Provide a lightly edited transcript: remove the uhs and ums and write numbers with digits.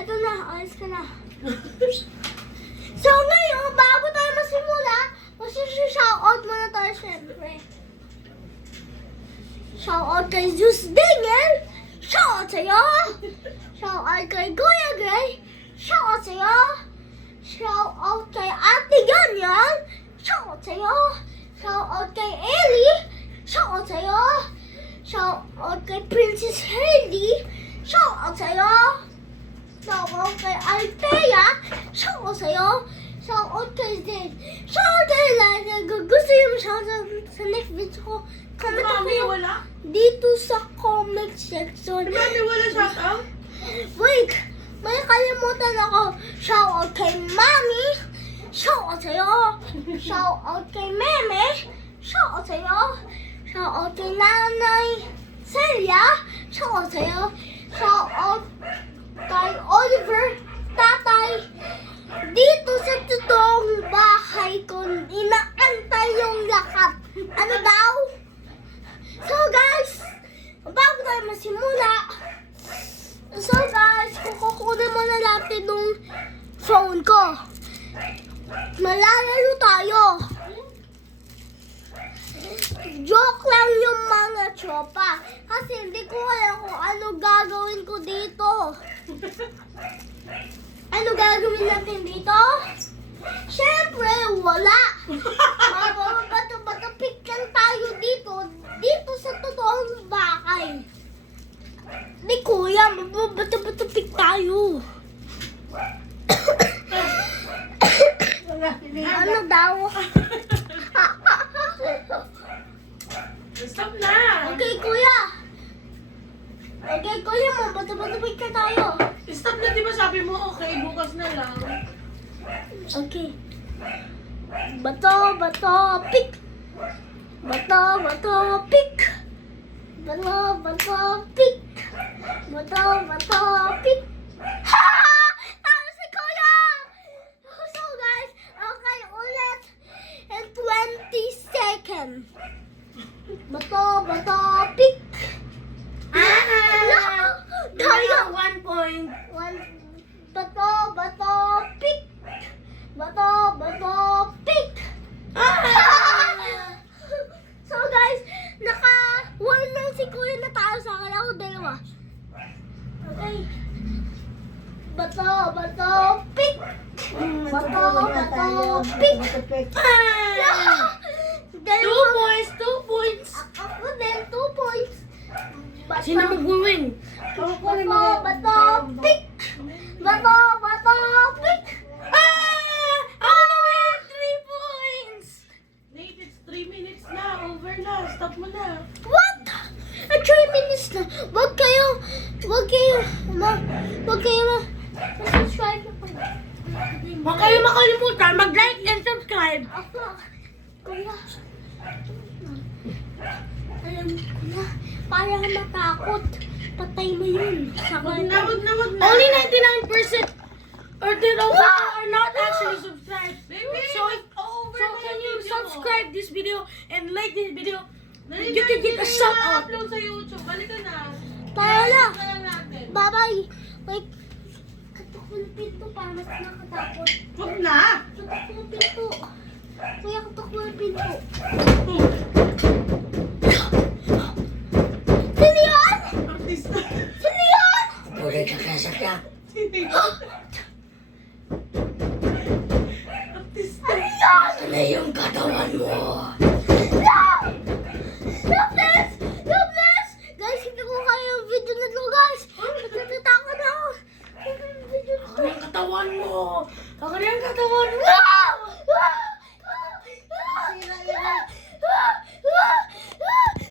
Ito na, alis ka na. So ngayon, bago tayo masimula, shoutout muna tayo syempre. Shoutout kay Zeus Dingel! Shoutout sa'yo! Shoutout kay Kuya Gray! Shoutout sa'yo! Shoutout kay Ate Ganyan! Shoutout sa'yo! Shoutout kay Ellie! Shoutout sa'yo! Shoutout kay Princess Haley! Shoutout sa'yo! Shoutout kay Althea! Shoutout sa'yo! Shoutout kay Zane! Shoutout kay Liza! Gusto yung shoutout sa next video ko. Comment Mami, ako wala? dito sa comment section. Mami, wala shoutout? Wait! May kalimutan ako. Shoutout kay Mami! Shoutout sa'yo! Shoutout kay Meme! Shoutout sa'yo! Shoutout kay Nanay Celia! Shoutout sa'yo! Shoutout kay Oliver! Tatay! Dito sa totoong bahay ko, inaantay yung lahat. Ano daw? So guys, bago tayo masimula, kukunin mo na natin yung phone ko. Malalaro tayo. Joke lang yung mga tropa. Kasi hindi ko alam kung ano gagawin ko dito. Ano gagawin natin dito? Siyempre, wala. Bato-bato-pick lang tayo dito. Dito sa totoong bahay. Di kuya, bato-bato-pick tayo. Ano daw? Stop na! Okay, kuya. Okay, kuya, bato-bato-pick ka tayo. Stop na, di ba sabi mo, okay, bukas na lang. Okay. Bato, pick. Bato, pick. Bato, pick. Bato, pick. Ha! Talo si Kuya! So guys, okay, ulit. In 20 seconds. Bato, pick. Tayo! 1 point. Bato, pick. Bato, pick. So guys, naka-1 lang si Kuya na talo sa akin. Ako dalawa. Okay. Bato, pick. Bato, pick. 2 points, 2 points. Ako din, 2 points. Sino mag-win? Bato, pick. Bato, pick. Ako na win! 3 points! Nate, it's 3 minutes na. Over na. Stop mo na. What? 3 minutes na. Wag kayo subscribe na po. Huwag kayo makalimutan, mag-like and subscribe. Ako, kuya. Alam ko na, parang matakot. Patay mo yun. Wag na. Only 99% or are not actually subscribed. So can you subscribe this video and like this video? You can get a shout out. Upload sa YouTube. Balik ka na. Tara na. natin. Bye-bye. Like, katok mo ng pinto para mas nakatakot. Huwag na. Katok mo ng pinto. Kuya, katok mo ng pinto.